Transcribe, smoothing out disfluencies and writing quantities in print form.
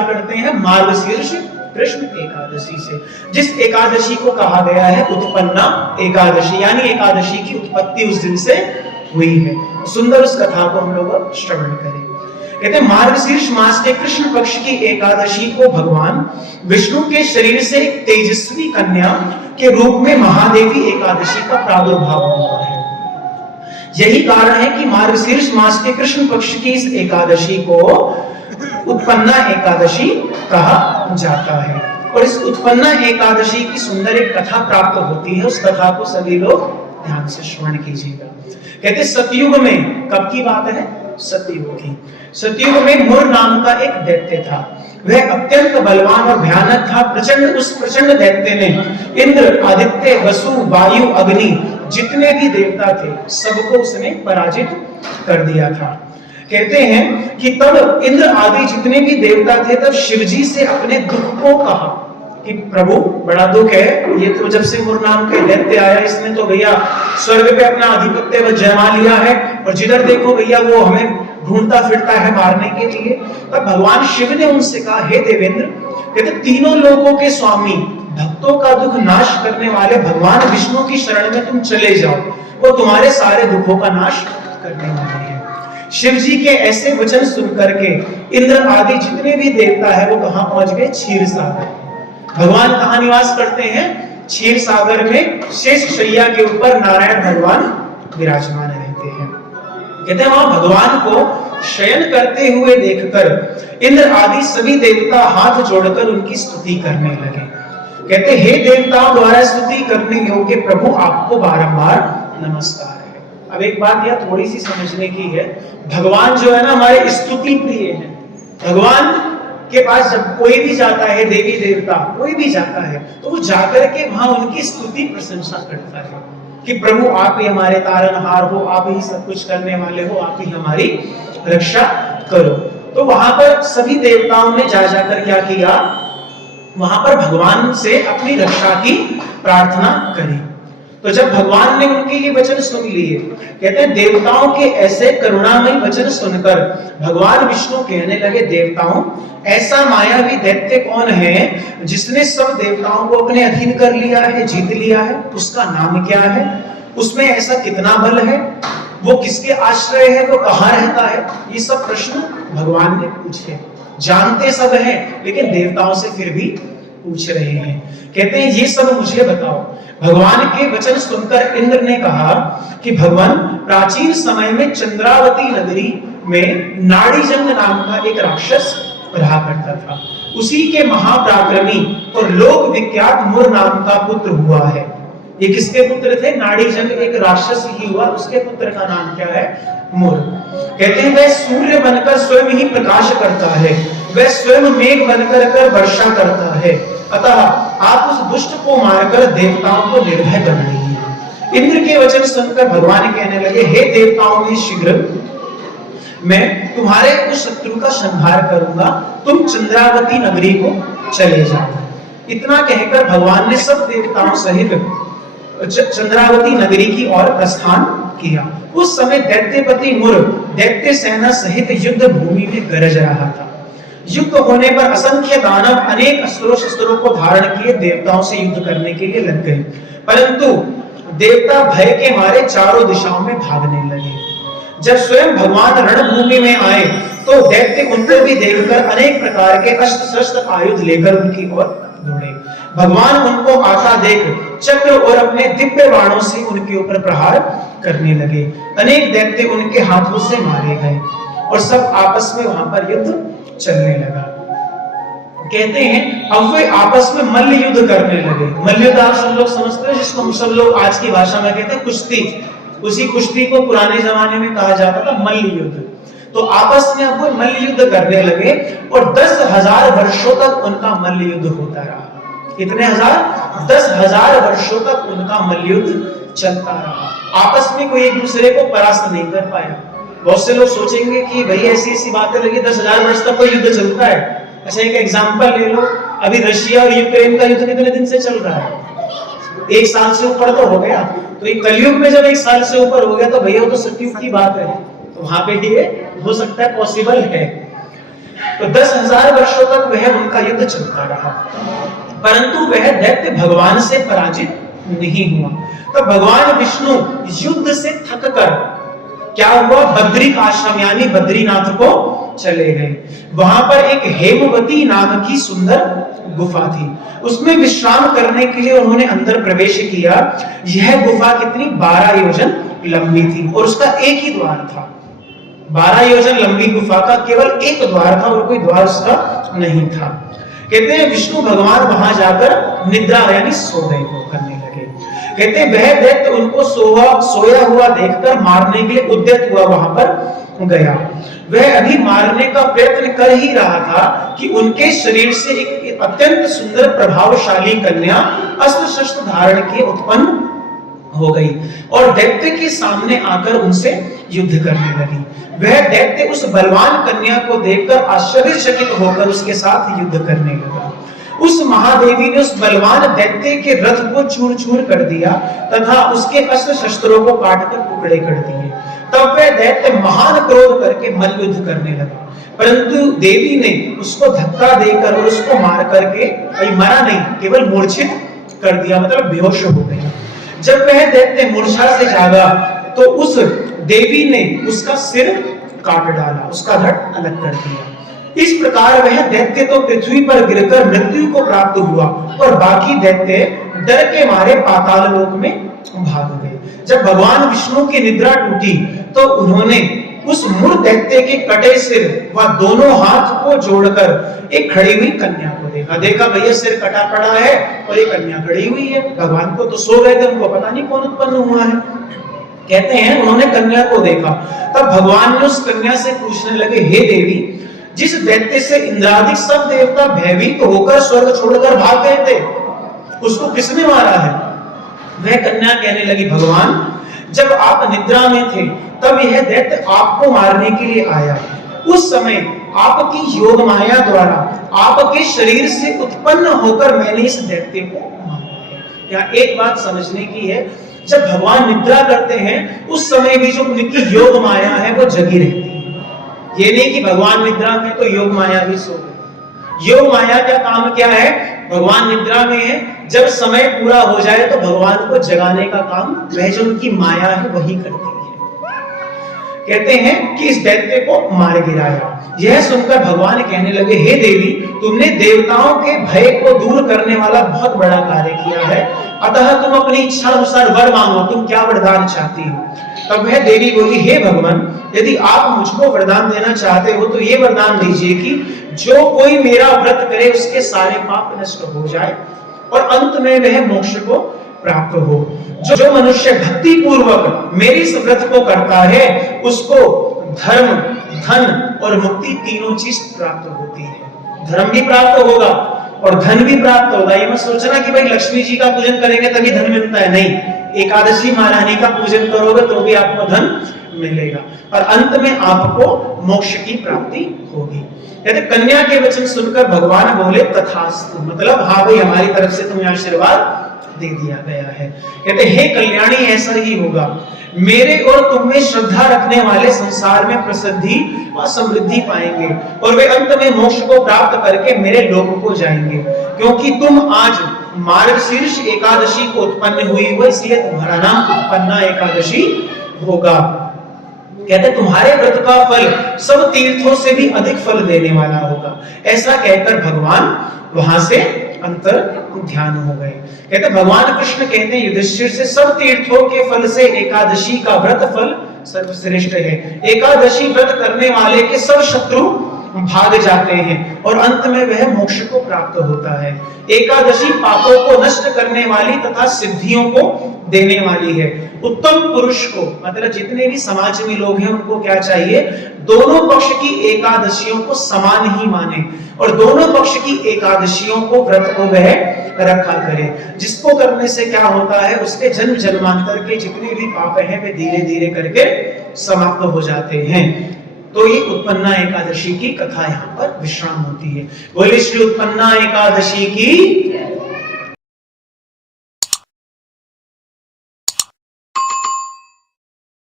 करते हैं मार्गशीर्ष कृष्ण एकादशी से, जिस एकादशी को कहा गया है उत्पन्ना एकादशी, यानी एकादशी की उत्पत्ति उस दिन से हुई है। सुंदर उस कथा को हम लोग श्रवण करें। कहते हैं मार्गशीर्ष मास के कृष्ण पक्ष की एकादशी को भगवान विष्णु के शरीर से एक तेजस्वी कन्या के रूप में महादेवी एकादशी का प्रादुर्भाव हुआ है। यही कारण है कि मार्गशीर्ष मास के कृष्ण पक्ष की इस एकादशी को उत्पन्ना एकादशी कहा जाता है। और इस उत्पन्ना एकादशी की सुंदर एक कथा प्राप्त होती है, उस कथा को सभी लोग ध्यान से श्रवण कीजिएगा। कहते सतयुग में, कब की बात है? सतयुग की। सतयुग में मुर नाम का एक दैत्य था। वह अत्यंत बलवान और भयानक था। उस प्रचंड दैत्य ने इंद्र, आदित्य, वसु, वायु, अग्नि जितने भी देवता थे सबको उसने पराजित कर दिया था। कहते हैं कि तब इंद्र आदि जितने भी देवता थे तब शिवजी से अपने दुख को कहा कि प्रभु बड़ा दुख है, ये तो जब से मुर नाम के दैत्य आया इसने तो भैया स्वर्ग पे अपना आधिपत्य जमा लिया है और जिधर देखो भैया वो हमें ढूंढता फिरता है मारने के लिए। तब भगवान शिव ने उनसे कहा, हे देवेंद्र, कहते तीनों लोगों के स्वामी, भक्तों का दुख नाश करने वाले भगवान विष्णु की शरण में तुम चले जाओ, वो तुम्हारे सारे दुखों का नाश करने वाले हैं। शिव जी के ऐसे वचन सुनकर के इंद्र आदि जितने भी देवता है वो कहां पहुंच गए? क्षीर सागर। भगवान कहां निवास करते हैं? क्षीर सागर में शेष शैया के ऊपर नारायण भगवान विराजमान रहते हैं। कहते हैं वहां भगवान को शयन करते हुए देखकर इंद्र आदि सभी देवता हाथ जोड़कर उनकी स्तुति करने लगे। कहते हे देवताओं द्वारा स्तुति करने योग्य प्रभु, आपको बारंबार नमस्कार है। अब एक बात यह थोड़ी सी समझने की है, भगवान जो है ना हमारे स्तुति प्रिय है। भगवान के पास जब कोई भी जाता है, देवी देवता कोई भी जाता है, तो वो जाकर के वहां उनकी स्तुति प्रशंसा करता है कि प्रभु आप ही हमारे तारनहार हो, आप ही सब कुछ करने वाले हो, आप ही हमारी रक्षा करो। तो वहां पर सभी देवताओं ने जा जाकर क्या किया? वहां पर भगवान से अपनी रक्षा की प्रार्थना करी। तो जब भगवान ने उनके ये वचन सुन लिए, कहते हैं देवताओं के ऐसे करुणामयी वचन सुनकर भगवान विष्णु कहने लगे, देवताओं ऐसा मायावी दैत्य कौन है जिसने सब देवताओं को अपने अधीन कर लिया है, जीत लिया है? उसका नाम क्या है? उसमें ऐसा कितना बल है? वो किसके आश्रय है? वो कहां रहता है? ये सब प्रश्न भगवान ने पूछे। जानते सब हैं लेकिन देवताओं से फिर भी पूछ रहे हैं। कहते हैं ये सब मुझे बताओ। भगवान के वचन सुनकर इंद्र ने कहा कि भगवान, प्राचीन समय में चंद्रावती नगरी में नाड़ीजंग नाम का एक राक्षस रहा करता था। उसी के महापराक्रमी और लोक विख्यात मुर नाम का पुत्र हुआ है। ये किसके पुत्र थे? नाड़ीजंग एक राक्षस ही हुआ, उसके पुत्र का नाम क्या है? मुर। कहते हैं वह सूर्य बनकर स्वयं ही प्रकाश करता है, वह स्वयं मेघ बनकर वर्षा करता है। अतः आप उस दुष्ट को मारकर देवताओं को निर्भय बनाइए। इंद्र के वचन सुनकर भगवान कहने लगे, हे देवताओं में शीघ्र मैं तुम्हारे उस शत्रु का संहार करूंगा, तुम चंद्रावती नगरी को चले जाओ। इतना कहकर भगवान ने सब देवताओं सहित चंद्रावती नगरी की ओर प्रस्थान किया। उस समय दैत्यपति मुर दैत्य सेना सहित युद्ध भूमि में गरज रहा था। युद्ध होने पर असंख्य दानव अनेक अस्त्रों शस्त्रों को धारण किए देवताओं से युद्ध करने के लिए लग गए, परंतु देवता भय के मारे चारों दिशाओं में भागने लगे। जब स्वयं भगवान रणभूमि में आए तो दैत्य उनको भी देखकर अनेक प्रकार के अस्त्र शस्त्र आयुध लेकर उनकी ओर दौड़े। भगवान उनको आता देख चक्र और अपने दिव्य बाणों से उनके ऊपर प्रहार करने लगे। अनेक दैत्य उनके हाथों से मारे गए और सब आपस में वहां पर युद्ध चलने लगा। कहते हैं अब वे आपस में मल्ल युद्ध करने लगे। मल्ल युद्ध आप सब लोग समझते हैं, जिसको हम सब लोग आज की भाषा में कहते हैं कुश्ती। उसी कुश्ती को पुराने जमाने में कहा जाता था मल्ल युद्ध। तो आपस में अब वो मल्ल युद्ध करने लगे और 10,000 वर्षों तक उनका मल्ल युद्ध होता रहा। कितने हजार? 10,000 वर्षों तक उनका मल्ल युद्ध चलता रहा। आपस में कोई एक दूसरे को परास्त नहीं कर पाया। बहुत से लोग सोचेंगे कि भाई ऐसी बातें लगी, 10,000 वर्ष तक कोई युद्ध चलता है। अच्छा एक एग्जांपल ले लो, अभी रशिया और यूक्रेन का युद्ध कितने दिन से चल रहा है? 1 साल से ऊपर तो हो गया। तो ये कलयुग में जब 1 साल से ऊपर हो गया तो भैया वो तो सतयुग की बात है, तो वहां पे ये हो सकता है, पॉसिबल है। तो 10,000 वर्षों तक वह उनका युद्ध चलता रहा, परंतु वह दैत्य भगवान से पराजित नहीं हुआ। तो भगवान विष्णु युद्ध से थक कर क्या हुआ, बद्रिक आश्रम यानी बद्रीनाथ को चले गए। वहां पर एक हेमवती नाम की सुंदर गुफा थी, उसमें विश्राम करने के लिए उन्होंने अंदर प्रवेश किया। यह गुफा कितनी 12 योजन लंबी थी और उसका एक ही द्वार था। 12 योजन लंबी गुफा का केवल एक द्वार था और कोई द्वार उसका नहीं था। कहते हैं विष्णु भगवान वहां जाकर निद्रा यानी सो गए को करने लगे। कहते हैं वह दैत्य उनको सोया हुआ देखकर मारने के लिए उद्यत हुआ वहां पर गया। वह अभी मारने का प्रयत्न कर ही रहा था कि उनके शरीर से एक अत्यंत सुंदर प्रभावशाली कन्या अस्त्र शस्त्र धारण किए उत्पन्न हो गई और दैत्य के सामने आकर उनसे युद्ध करने लगी। वह दैत्य उस बलवान कन्या को देखकर आश्चर्यचकित होकर उसके साथ युद्ध करने लगा। उस महादेवी ने उस बलवान दैत्य के रथ को चूर-चूर कर दिया तथा उसके अस्त्र शस्त्रों को काटकर टुकड़े कर दिए। तब वह दैत्य महान क्रोध करके मल्लयुद्ध करने लगा, परंतु देवी ने उसको धक्का देकर और उसको मार करके, मरा नहीं केवल मूर्छित कर दिया, मतलब बेहोश हो गया। जब वह दैत्य मूर्छा से जागा तो उस देवी ने उसका सिर काट डाला, उसका धड़ अलग कर दिया। इस प्रकार वह दैत्य तो पृथ्वी पर गिरकर मृत्यु को प्राप्त हुआ और बाकी दैत्य डर के मारे पाताल लोक में भाग गए। जब भगवान विष्णु की निद्रा टूटी तो उन्होंने उस मूर्ख दैत्य के कटे सिर व दोनों हाथ को जोड़कर एक खड़ी हुई कन्या को देखा भैया सिर कटा पड़ा है और एक कन्या खड़ी हुई है। भगवान को तो सो गए थे, उनको पता नहीं कौन उत्पन्न हुआ है। कहते हैं उन्होंने कन्या को देखा, तब भगवान ने उस कन्या से पूछने लगे, हे देवी, जिस दैत्य से इंद्रादि सब देवता भयभीत होकर स्वर्ग छोड़कर भाग गए थे उसको किसने मारा है? वह कन्या कहने लगी, भगवान जब आप निद्रा में थे तब यह दैत्य आपको मारने के लिए आया। उस समय आपकी योग माया द्वारा आपके शरीर से उत्पन्न होकर मैंने इस दैत्य को मारा है। यहाँ एक बात समझने की है, जब भगवान निद्रा करते हैं उस समय भी जो उनकी योग माया है वो जगी रहती है। ये नहीं कि भगवान निद्रा में तो योग माया भी सो गई। योग माया का काम क्या है? भगवान निद्रा में है, जब समय पूरा हो जाए तो भगवान को जगाने का काम वह जो उनकी माया है वही करती है। कहते हैं कि इस दैत्य को मार गिराया। यह सुनकर भगवान कहने लगे, हे देवी, तुमने देवताओं के भय को दूर करने वाला बहुत बड़ा कार्य किया है, अतः तुम अपनी इच्छा अनुसार वर मांगो, तुम क्या वरदान चाहती हो? तब वह देवी बोली, हे भगवान, यदि आप मुझको वरदान देना चाहते हो तो ये वरदान दीजिए कि जो कोई मेरा व्रत करे उसके सारे पाप नष्ट हो जाए और अंत में वह मोक्ष को प्राप्त हो। जो मनुष्य भक्ति पूर्वक मेरे इस व्रत को करता है उसको धर्म, धन और मुक्ति तीनों चीज प्राप्त होती है। धर्म भी प्राप्त होगा और धन भी प्राप्त होगा। ये मत सोचना कि भाई लक्ष्मी जी का पूजन करेंगे तभी धन मिलता है, नहीं। एकादशी महारानी का पूजन करोगे तो भी आपको धन मिलेगा और अंत में आपको मोक्ष की प्राप्ति होगी। कहते कन्या के वचन सुनकर भगवान बोले, तथास्तु, मतलब हाँ भाई हमारी तरफ से तुम्हें आशीर्वाद दे दिया गया है। कहते हे कल्याणी, ऐसा ही होगा। मेरे और तुम में श्रद्धा रखने वाले संसार में प्रसिद्धि और समृद्धि पाएंगे और वे अंत में मोक्ष को प्राप्त करके मेरे लोक को जाएंगे, क्योंकि तुम आज मार्गशीर्ष एकादशी को उत्पन्न हुई हो, इसलिए तुम्हारा नाम उत्पन्ना एकादशी होगा। कहते तुम्हारे व्रत का फल सब तीर्थों से भी अधिक फल देने वाला होगा। ऐसा कहकर भगवान वहां से अंतर ध्यान हो गए। कहते भगवान कृष्ण कहते हैं युधिष्ठिर से, सब तीर्थों के फल से एकादशी का व्रत फल सर्वश्रेष्ठ है। एकादशी व्रत करने वाले के सब शत्रु भाग जाते हैं और अंत में वह मोक्ष को प्राप्त होता है। एकादशी पापों को नष्ट करने वाली तथा सिद्धियों को देने वाली है। उत्तम पुरुष को, मतलब जितने भी समाज में लोग हैं उनको क्या चाहिए? दोनों पक्ष की एकादशियों को समान ही माने और दोनों पक्ष की एकादशियों को व्रत को वह रखा करे, जिसको करने से क्या होता है, उसके जन्म जन्मांतर के जितने भी पाप हैं वे धीरे धीरे करके समाप्त हो जाते हैं। तो ये उत्पन्ना एकादशी की कथा यहाँ पर विश्राम होती है। बोले श्री उत्पन्ना एकादशी की